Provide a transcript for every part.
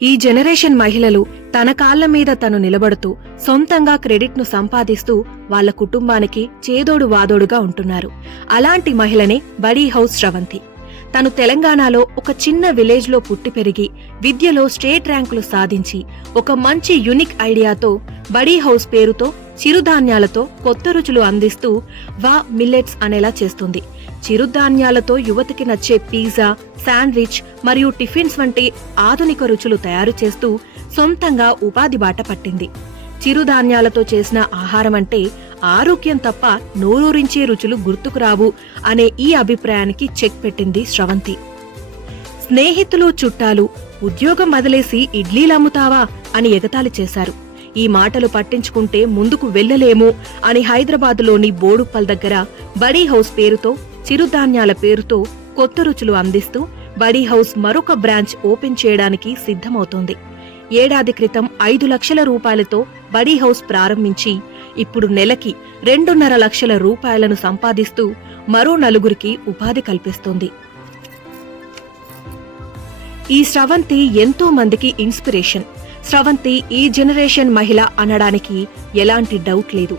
ఈ జనరేషన్ మహిళలు తన కాళ్ల మీద తను నిలబడుతూ సొంతంగా క్రెడిట్ను సంపాదిస్తూ వాళ్ల కుటుంబానికి చేదోడు వాదోడుగా ఉంటున్నారు. అలాంటి మహిళనే బడీ హౌస్ శ్రవంతి. తను తెలంగాణలో ఒక చిన్న విలేజ్ లో పుట్టి పెరిగి విద్యలో స్టేట్ ర్యాంకులు సాధించి ఒక మంచి యూనిక్ ఐడియాతో బడీ హౌస్ పేరుతో చిరుధాన్యాలతో కొత్త రుచులు అందిస్తూ వా మిల్లెట్స్ అనేలా చేస్తుంది. చిరుధాన్యాలతో యువతికి నచ్చే పిజ్జా, శాండ్విచ్ మరియు టిఫిన్స్ వంటి ఆధునిక రుచులు తయారు చేస్తూ సొంతంగా ఉపాధి బాట పట్టింది. చిరుధాన్యాలతో చేసిన ఆహారం అంటే ఆరోగ్యం తప్ప నోరూరించే రుచులు గుర్తుకురావు అనే ఈ అభిప్రాయానికి చెక్ పెట్టింది శ్రవంతి. స్నేహితులు, చుట్టాలు ఉద్యోగం వదిలేసి ఇడ్లీలమ్ముతావా అని ఎగతాళి చేశారు. ఈ మాటలు పట్టించుకుంటే ముందుకు వెళ్లలేము అని హైదరాబాదులోని బోడుప్పల్ దగ్గర బడీ హౌస్ పేరుతో చిరుధాన్యాల పేరుతో కొత్త రుచులు అందిస్తూ బడీ హౌస్ మరొక బ్రాంచ్ ఓపెన్ చేయడానికి సిద్ధమవుతోంది. ఏడాది క్రితం 5 లక్షల రూపాయలతో బడీ హౌస్ ప్రారంభించి ఇప్పుడు నెలకి 2.5 లక్షల రూపాయలను సంపాదిస్తూ మరో 4గురికి ఉపాధి కల్పిస్తోంది. ఈ శ్రవంతి ఎంతో మందికి ఇన్స్పిరేషన్. శ్రవంతి ఈ జనరేషన్ మహిళ అనడానికి ఎలాంటి డౌట్ లేదు.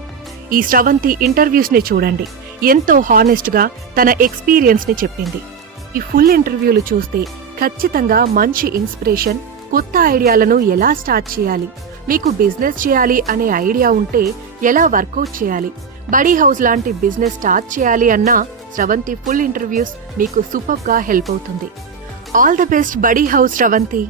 ఈ శ్రవంతి ఇంటర్వ్యూస్ ని చూడండి. ఎంతో హానెస్ట్ గా తన ఎక్స్పీరియన్స్ ని చెప్పింది. ఈ ఫుల్ ఇంటర్వ్యూలు చూస్తే ఖచ్చితంగా మంచి ఇన్స్పిరేషన్. కొత్త ఐడియాలను ఎలా స్టార్ట్ చేయాలి, మీకు బిజినెస్ చేయాలి అనే ఐడియా ఉంటే ఎలా వర్కౌట్ చేయాలి, బడీ హౌస్ లాంటి బిజినెస్ స్టార్ట్ చేయాలి అన్నా శ్రవంతి ఫుల్ ఇంటర్వ్యూస్ మీకు సూపర్ గా హెల్ప్ అవుతుంది. All the best buddy house Sravanthi.